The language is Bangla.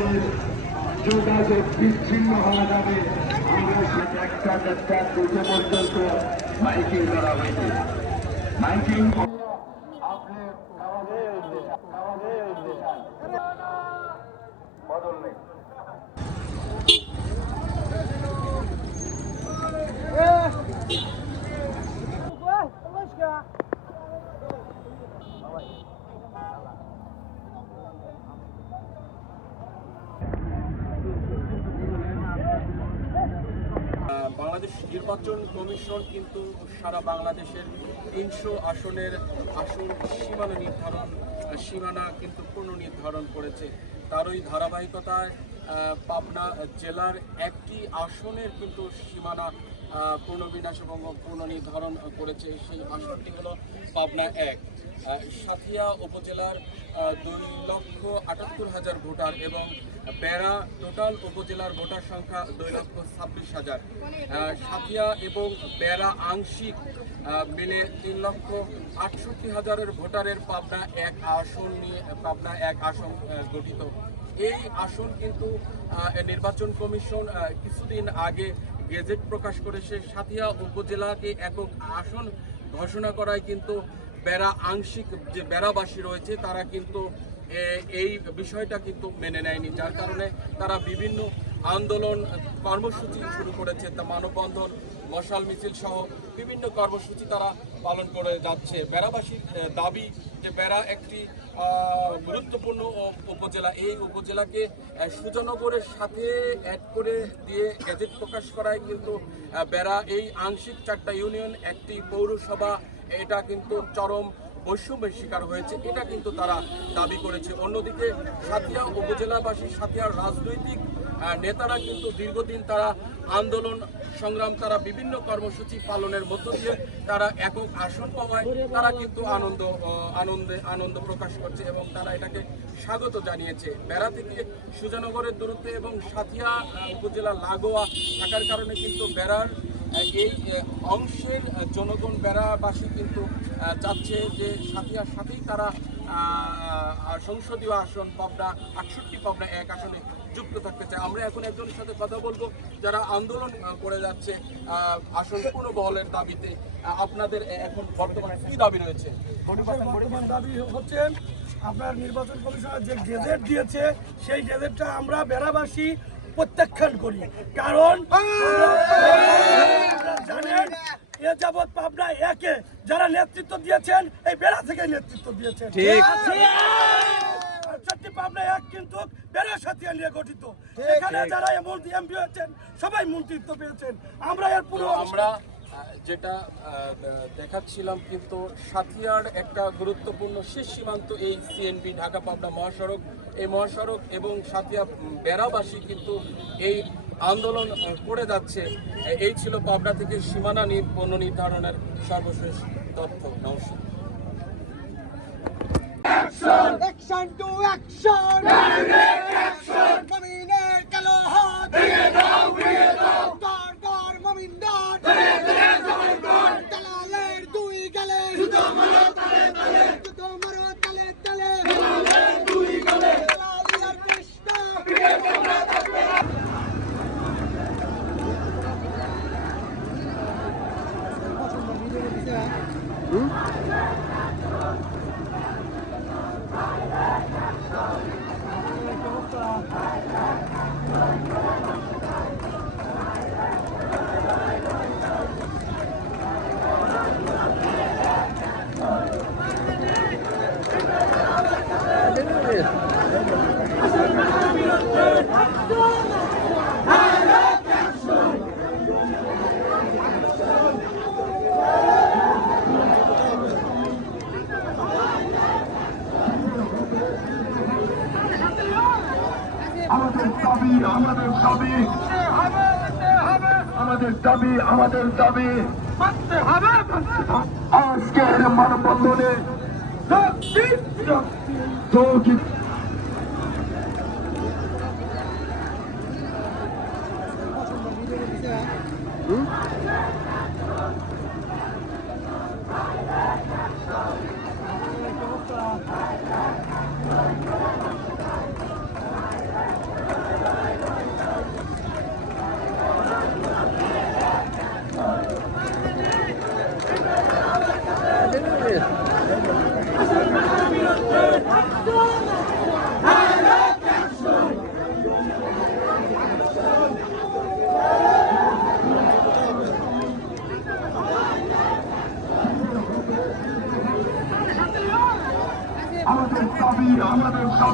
আমাদের যোগাযোগ বিচ্ছিন্ন হওয়া যাবে আমরা সেটা একটা একটা দুটো পর্যন্ত মাইকিং করা হয়েছে মাইকিং বদল নেই। বাংলাদেশ নির্বাচন কমিশন কিন্তু সারা বাংলাদেশের তিনশো আসনের আসন সীমানা নির্ধারণ, সীমানা কিন্তু পুনর্নির্ধারণ করেছে। তার ওই ধারাবাহিকতায় পাবনা জেলার একটি আসনের কিন্তু সীমানা পুনর্বিন্যাস এবং পুনর্নির্ধারণ করেছে সেই আসনটি হলো পাবনা এক। সাথিয়া উপজেলার দুই লক্ষ আটাত্তর হাজার ভোটার এবং বেড়া টোটাল উপজেলার ভোটার সংখ্যা দুই লক্ষ ছাব্বিশ হাজার। সাথিয়া এবং বেড়া আংশিক মিলে তিন লক্ষ আটষট্টি হাজারের ভোটারের পাবনা এক আসন নিয়ে, পাবনা এক আসন গঠিত। এই আসন কিন্তু নির্বাচন কমিশন কিছুদিন আগে গেজেট প্রকাশ করেছে সাথিয়া উপজেলাকে একক আসন ঘোষণা করায় কিন্তু বেড়া আংশিক যে বেড়াবাসী রয়েছে, তারা কিন্তু এই বিষয়টা কিন্তু মেনে নেয়নি। যার কারণে তারা বিভিন্ন আন্দোলন, কর্মসূচি শুরু করেছে, তা মানববন্ধন, মশাল মিছিল সহ বিভিন্ন কর্মসূচি তারা পালন করে যাচ্ছে। বেড়াবাসীর দাবি যে বেড়া একটি গুরুত্বপূর্ণ উপজেলা। এই উপজেলাকে সুজনগরের সাথে অ্যাড করে দিয়ে গেজেট প্রকাশ করায় কিন্তু বেড়া এই আংশিক চারটা ইউনিয়ন, একটি পৌরসভা, এটা কিন্তু চরম বৈষম্যের শিকার হয়েছে, এটা কিন্তু তারা দাবি করেছে। অন্যদিকে সাথিয়া উপজেলাবাসী সাথিয়ার রাজনৈতিক নেতারা কিন্তু দীর্ঘদিন তারা আন্দোলন সংগ্রাম, তারা বিভিন্ন কর্মসূচি পালনের মধ্য দিয়ে তারা একক আসন পাওয়ায় তারা কিন্তু আনন্দ আনন্দে, আনন্দ প্রকাশ করছে এবং তারা এটাকে স্বাগত জানিয়েছে। বেড়া থেকে সুজানগরের দূরত্বে এবং সাথিয়া উপজেলা লাগোয়া থাকার কারণে কিন্তু বেড়ার এই অংশের জনগণ বেড়াবাসী কিন্তু চাচ্ছে যে সাথিয়ার সাথেই তারা সংসদীয় আসন, পাবনা, আটষট্টি পাবনা এক আসনে যুক্ত থাকতে চায়। আমরা এখন একজনের সাথে কথা বলব, যারা আন্দোলন করে যাচ্ছে আসন পুনর্বহলের দাবিতে। আপনাদের এখন বর্তমানে কি দাবি রয়েছে? দাবি হচ্ছে, আপনার নির্বাচন কমিশনের যে গেজেট দিয়েছে, সেই গেজেটটা আমরা বেড়াবাসী প্রত্যাখ্যান করি। কারণ জানেন এ যাবৎ পাবনা একে যারা নেতৃত্ব দিয়েছেন এই বেড়া থেকে নেতৃত্ব দিয়েছেন। ঠিক। আটষট্টি পাবনা এক কিন্তু বেড়া সাথিয়া নিয়ে গঠিত। এখানে যারা এমপি এমপি হয়েছেন সবাই মন্ত্রিত্ব পেয়েছেন। আমরা এর পুরো আমরা যেটা দেখাচ্ছিলাম কিন্তু সাথিয়ার একটা গুরুত্বপূর্ণ শেষ সীমান্ত এই সিএনপি ঢাকা পাবনা মহাসড়ক এই মহাসড়ক এবং সাথিয়া বেড়াবাসী কিন্তু এই আন্দোলন করে যাচ্ছে এই ছিল পাবনা থেকে সীমানা পণ্য নির্ধারণের সর্বশেষ তথ্য নমস্কার Action to action! action! আমাদের দাবি আমাদের দাবি। আমাদের দাবি আমাদের দাবি। আজকের মানববন্ধনে যৌক্তিক Câmara, meu.